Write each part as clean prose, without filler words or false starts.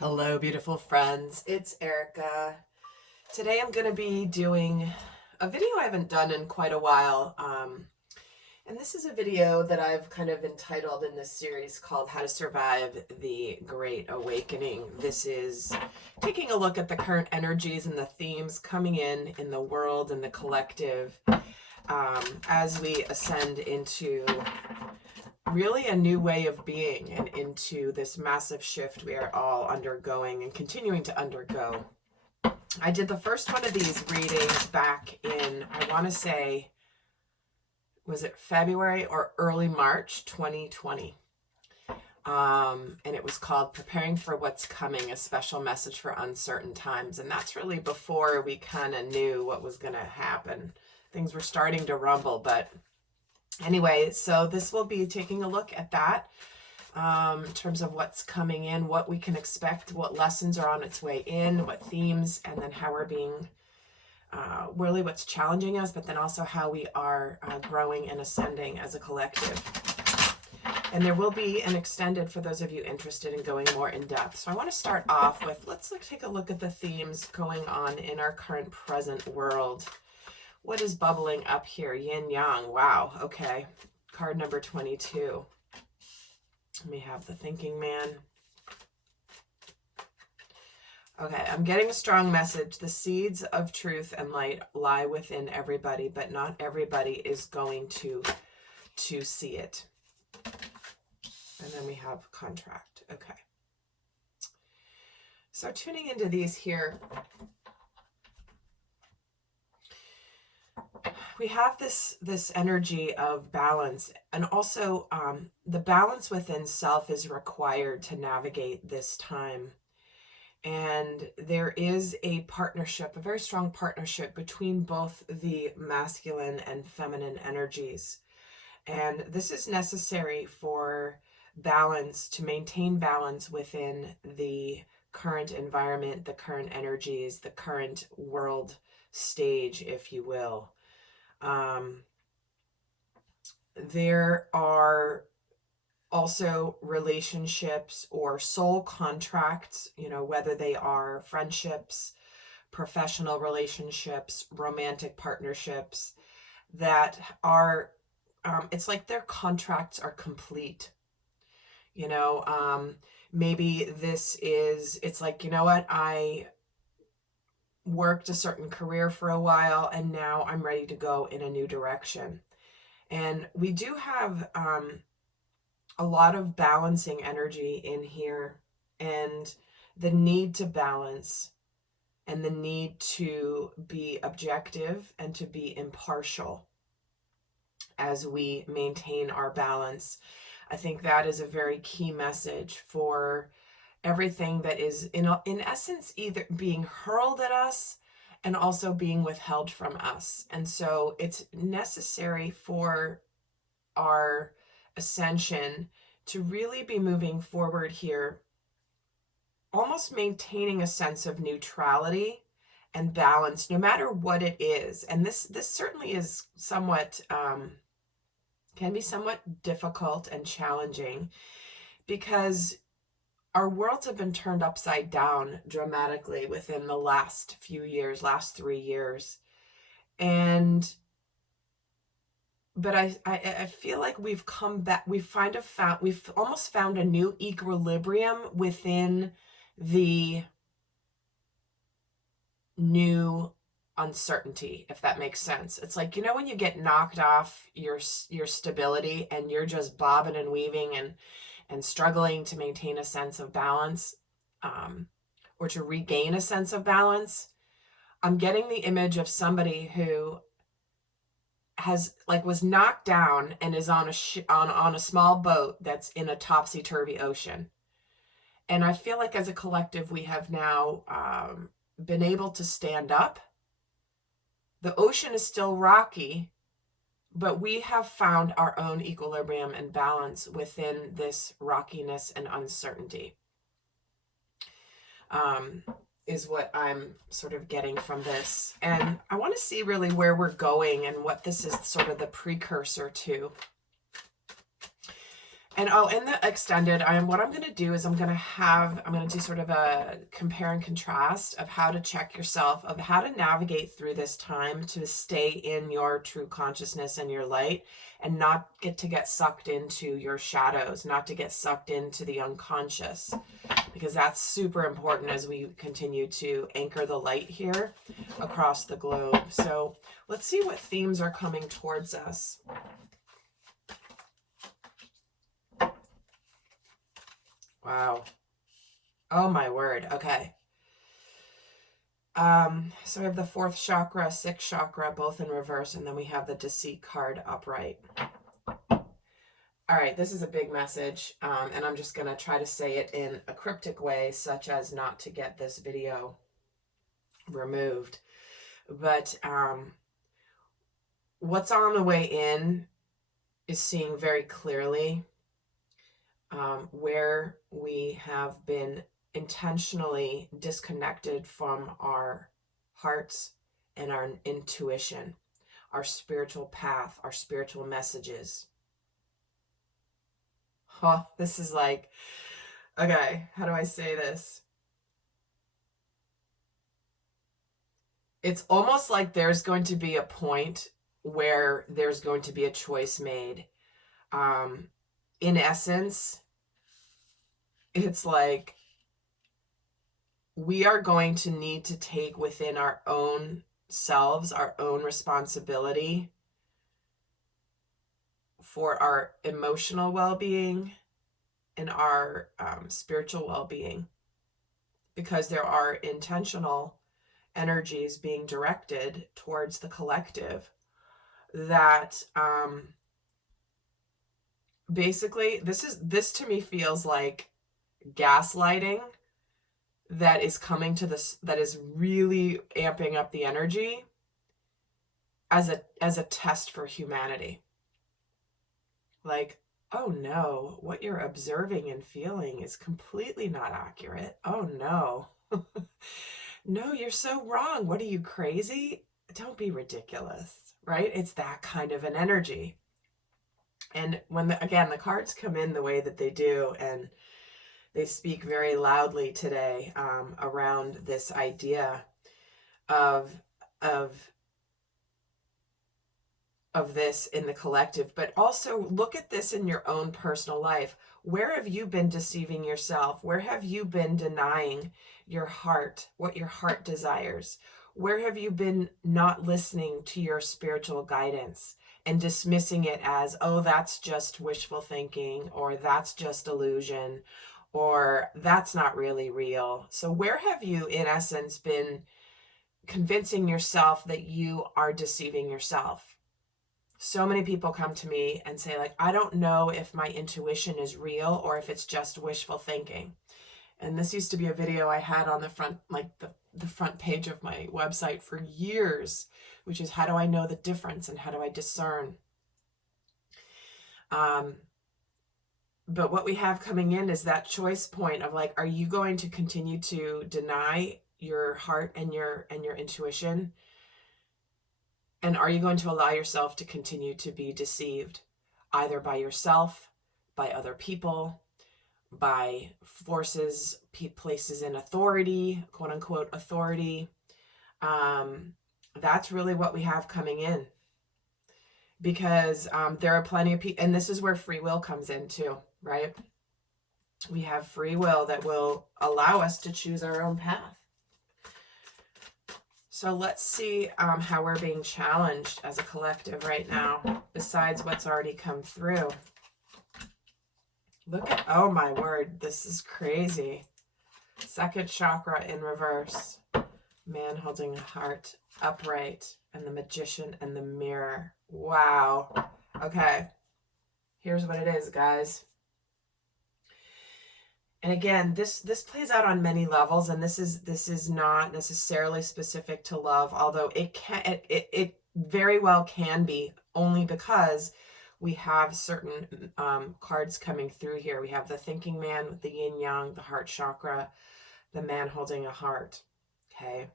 Hello, beautiful friends. It's Erica. Today I'm going to be doing a video I haven't done in quite a while. And this is a video that I've kind of entitled in this series called How to Survive the Great Awakening. This is taking a look at the current energies and the themes coming in the world and the collective as we ascend into really a new way of being and into this massive shift we are all undergoing and continuing to undergo. I did the first one of these readings back in, I want to say, was it February or early March 2020? And it was called Preparing for What's Coming, a Special Message for Uncertain Times. And that's really before we kind of knew what was going to happen. Things were starting to rumble, but anyway, so this will be taking a look at that in terms of what's coming in, what we can expect, what lessons are on its way in, what themes, and then how we're being really what's challenging us, but then also how we are growing and ascending as a collective. And there will be an extended for those of you interested in going more in depth. So I want to start off with, let's take a look at the themes going on in our current present world. What is bubbling up here? Yin Yang. Wow. Okay. Card number 22. We have the Thinking Man. Okay. I'm getting a strong message. The seeds of truth and light lie within everybody, but not everybody is going to see it. And then we have contract. Okay. So tuning into these here, we have this energy of balance, and also the balance within self is required to navigate this time. And there is a partnership, a very strong partnership between both the masculine and feminine energies. And this is necessary for balance, to maintain balance within the current environment, the current energies, the current world stage, if you will. There are also relationships or soul contracts, whether they are friendships, professional relationships, romantic partnerships, that are, it's like their contracts are complete. Maybe it's like, I worked a certain career for a while and now I'm ready to go in a new direction. And we do have a lot of balancing energy in here, and the need to balance and the need to be objective and to be impartial as we maintain our balance. I think that is a very key message for everything that is in essence either being hurled at us and also being withheld from us. And so it's necessary for our ascension to really be moving forward here, almost maintaining a sense of neutrality and balance no matter what it is. And this certainly is somewhat can be somewhat difficult and challenging, because our worlds have been turned upside down dramatically within the last few years, last 3 years. But I feel like we've come back, we've almost found a new equilibrium within the new uncertainty, if that makes sense. It's like, when you get knocked off your stability and you're just bobbing and weaving and struggling to maintain a sense of balance, or to regain a sense of balance. I'm getting the image of somebody who was knocked down and is on a small boat that's in a topsy-turvy ocean. And I feel like as a collective, we have now been able to stand up. The ocean is still rocky, but we have found our own equilibrium and balance within this rockiness and uncertainty, is what I'm sort of getting from this. And I want to see really where we're going and what this is sort of the precursor to. And oh, in the extended, what I'm going to do is I'm going to do sort of a compare and contrast of how to check yourself, of how to navigate through this time to stay in your true consciousness and your light, and not get sucked into your shadows, not to get sucked into the unconscious, because that's super important as we continue to anchor the light here across the globe. So let's see what themes are coming towards us. Wow. Oh my word. Okay. So we have the 4th chakra, 6th chakra, both in reverse, and then we have the Deceit card upright. All right, this is a big message, and I'm just going to try to say it in a cryptic way, such as not to get this video removed. But what's on the way in is seeing very clearly where we have been intentionally disconnected from our hearts and our intuition, our spiritual path, our spiritual messages. This is like, okay, how do I say this? It's almost like there's going to be a point where there's going to be a choice made. In essence, it's like we are going to need to take within our own selves, our own responsibility for our emotional well-being and our spiritual well-being, because there are intentional energies being directed towards the collective that basically this to me feels like gaslighting that is coming to this, that is really amping up the energy as a test for humanity. Like, oh no, what you're observing and feeling is completely not accurate. Oh no. No, you're so wrong. What are you, crazy? Don't be ridiculous, right? It's that kind of an energy. And when again, the cards come in the way that they do, and they speak very loudly today around this idea of this in the collective, but also look at this in your own personal life. Where have you been deceiving yourself? Where have you been denying your heart, what your heart desires? Where have you been not listening to your spiritual guidance and dismissing it as, oh, that's just wishful thinking, or that's just illusion, or that's not really real? So where have you, in essence, been convincing yourself that you are deceiving yourself? So many people come to me and say, like, I don't know if my intuition is real or if it's just wishful thinking. And this used to be a video I had on the front, like the front page of my website for years, which is, how do I know the difference and how do I discern? But what we have coming in is that choice point of like, are you going to continue to deny your heart and your intuition? And are you going to allow yourself to continue to be deceived, either by yourself, by other people, by forces, places in authority, quote unquote authority? That's really what we have coming in. Because there are plenty of people, and this is where free will comes in too, right? We have free will that will allow us to choose our own path. So let's see how we're being challenged as a collective right now, besides what's already come through. Look at, oh my word, this is crazy. 2nd chakra in reverse. Man holding a heart upright, and the Magician and the Mirror. Wow. Okay. Here's what it is, guys. And again, this plays out on many levels, and this is not necessarily specific to love, although it very well can be, only because we have certain cards coming through here. We have the Thinking Man with the Yin Yang, the Heart Chakra, the Man holding a heart. Okay.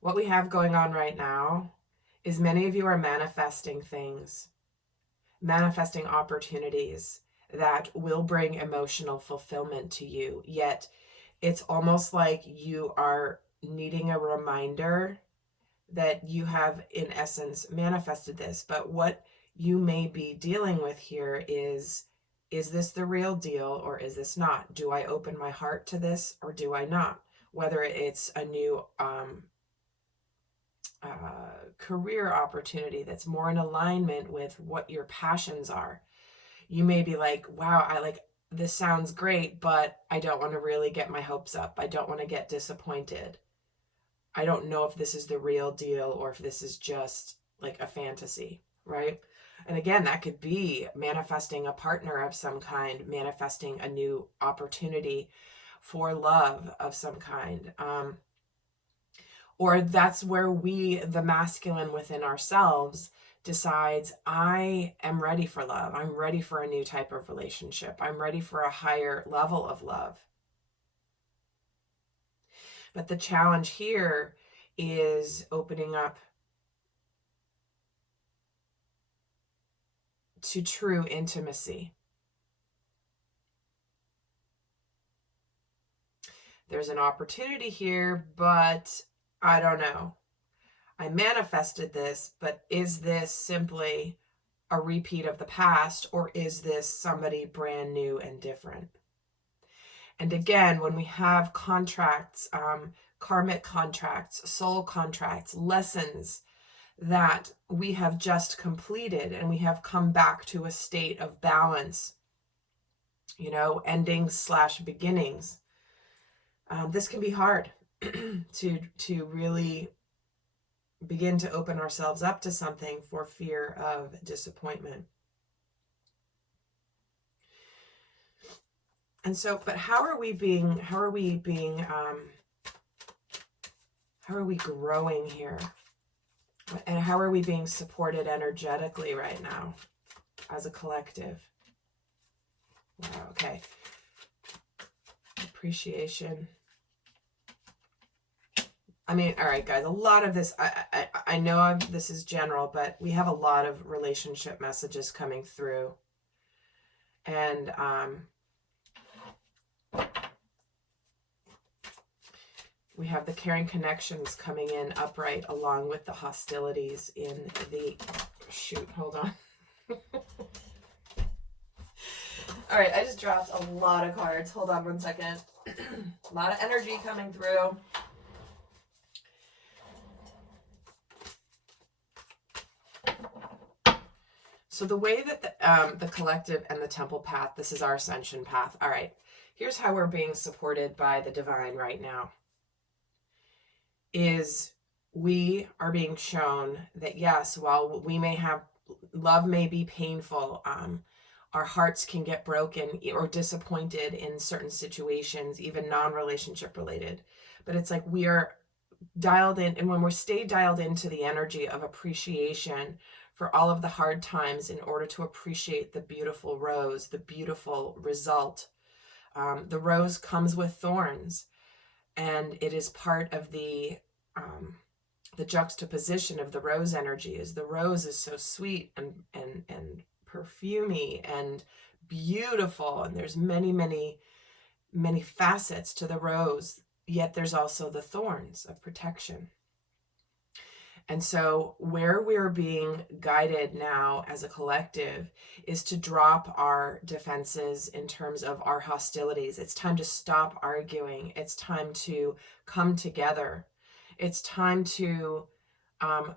What we have going on right now is many of you are manifesting things, manifesting opportunities that will bring emotional fulfillment to you. Yet it's almost like you are needing a reminder that you have, in essence, manifested this. But what you may be dealing with here is this the real deal or is this not? Do I open my heart to this or do I not? Whether it's a new career opportunity that's more in alignment with what your passions are. You may be like, wow, this sounds great, but I don't want to really get my hopes up. I don't want to get disappointed. I don't know if this is the real deal or if this is just like a fantasy, right? And again, that could be manifesting a partner of some kind, manifesting a new opportunity for love of some kind. Or that's where we, the masculine within ourselves, decides, I am ready for love. I'm ready for a new type of relationship. I'm ready for a higher level of love. But the challenge here is opening up to true intimacy. There's an opportunity here, but I don't know. I manifested this, but is this simply a repeat of the past, or is this somebody brand new and different? And again, when we have contracts, karmic contracts, soul contracts, lessons that we have just completed and we have come back to a state of balance, endings / beginnings, this can be hard to really begin to open ourselves up to something for fear of disappointment. And so, but how are we growing here? And how are we being supported energetically right now as a collective? Wow, okay. Appreciation. I mean, all right, guys, a lot of this, I know this is general, but we have a lot of relationship messages coming through. And we have the caring connections coming in upright along with the hostilities in the, shoot, hold on. All right, I just dropped a lot of cards. Hold on one second. A lot of energy coming through. So the way that the collective and the temple path, this is our ascension path. All right, here's how we're being supported by the divine right now. Is we are being shown that yes, while we may have, love may be painful, our hearts can get broken or disappointed in certain situations, even non-relationship related. But it's like we are dialed in, and when we stay dialed into the energy of appreciation for all of the hard times in order to appreciate the beautiful rose, the beautiful result. The rose comes with thorns, and it is part of the juxtaposition of the rose energy. Is the rose is so sweet and perfumey and beautiful, and there's many facets to the rose, yet there's also the thorns of protection. And so where we're being guided now as a collective is to drop our defenses in terms of our hostilities. It's time to stop arguing. It's time to come together. It's time to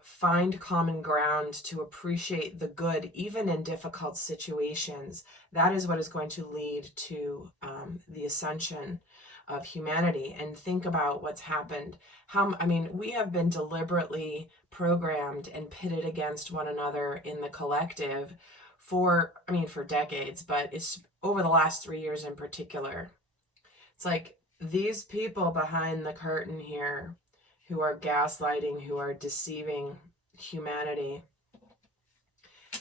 find common ground, to appreciate the good, even in difficult situations. That is what is going to lead to the ascension of humanity. And think about what's happened. We have been deliberately programmed and pitted against one another in the collective for decades, but it's over the last 3 years in particular. It's like these people behind the curtain here who are gaslighting, who are deceiving humanity,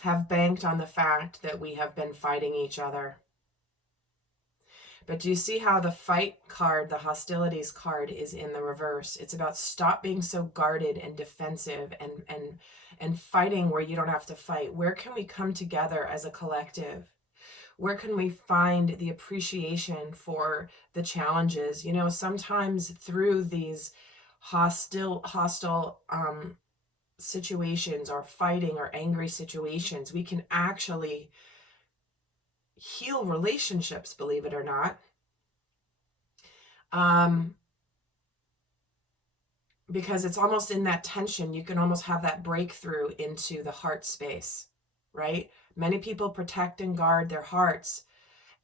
have banked on the fact that we have been fighting each other. But do you see how the fight card, the hostilities card, is in the reverse? It's about stop being so guarded and defensive and fighting where you don't have to fight. Where can we come together as a collective? Where can we find the appreciation for the challenges? You know, sometimes through these hostile situations or fighting or angry situations, we can actually heal relationships, believe it or not. Because it's almost in that tension, you can almost have that breakthrough into the heart space, right? Many people protect and guard their hearts,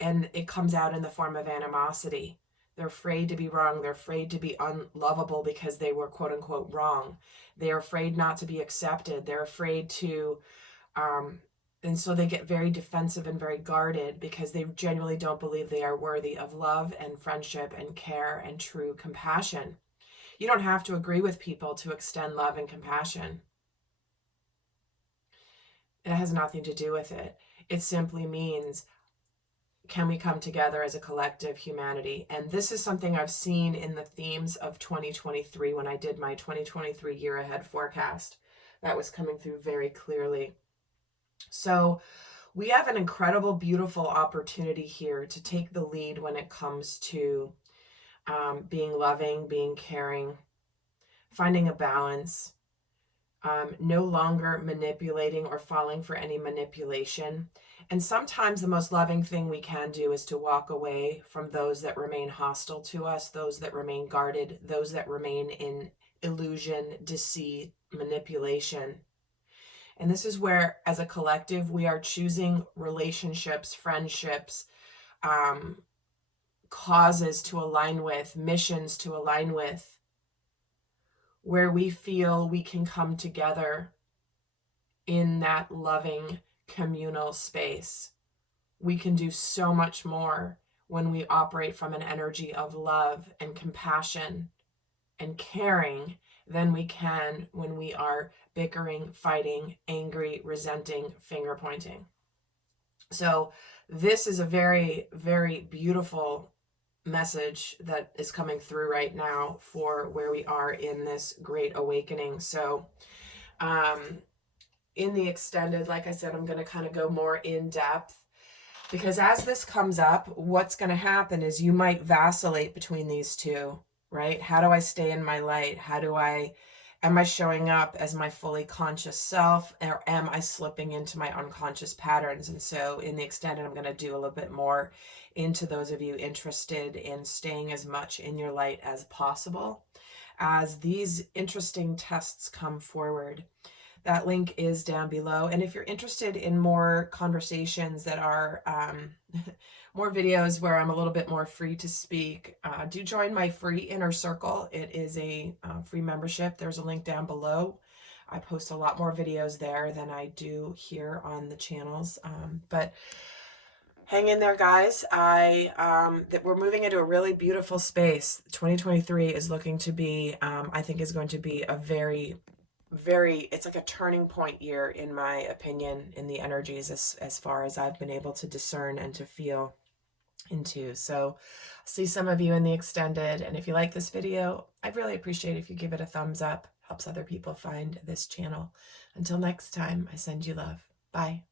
and it comes out in the form of animosity. They're afraid to be wrong. They're afraid to be unlovable because they were quote unquote wrong. They're afraid not to be accepted. They're afraid to, and so they get very defensive and very guarded because they genuinely don't believe they are worthy of love and friendship and care and true compassion. You don't have to agree with people to extend love and compassion. It has nothing to do with it. It simply means, can we come together as a collective humanity? And this is something I've seen in the themes of 2023 when I did my 2023 year ahead forecast. That was coming through very clearly. So we have an incredible, beautiful opportunity here to take the lead when it comes to being loving, being caring, finding a balance, no longer manipulating or falling for any manipulation. And sometimes the most loving thing we can do is to walk away from those that remain hostile to us, those that remain guarded, those that remain in illusion, deceit, manipulation. And this is where, as a collective, we are choosing relationships, friendships, causes to align with, missions to align with, where we feel we can come together in that loving communal space. We can do so much more when we operate from an energy of love and compassion and caring than we can when we are bickering, fighting, angry, resenting, finger pointing. So this is a very, very beautiful message that is coming through right now for where we are in this great awakening. So in the extended, like I said, I'm going to kind of go more in depth, because as this comes up, what's going to happen is you might vacillate between these two, right? How do I stay in my light? Am I showing up as my fully conscious self, or am I slipping into my unconscious patterns? And so in the extended, I'm going to do a little bit more into those of you interested in staying as much in your light as possible as these interesting tests come forward. That link is down below. And if you're interested in more conversations that are more videos where I'm a little bit more free to speak, do join my free inner circle. It is a free membership. There's a link down below. I post a lot more videos there than I do here on the channels. But hang in there, guys. That we're moving into a really beautiful space. 2023 is looking to be, I think is going to be a very, it's like a turning point year, in my opinion, in the energies as far as I've been able to discern and to feel into. So see some of you in the extended. And if you like this video, I'd really appreciate if you give it a thumbs up. Helps other people find this channel. Until next time, I send you love. Bye.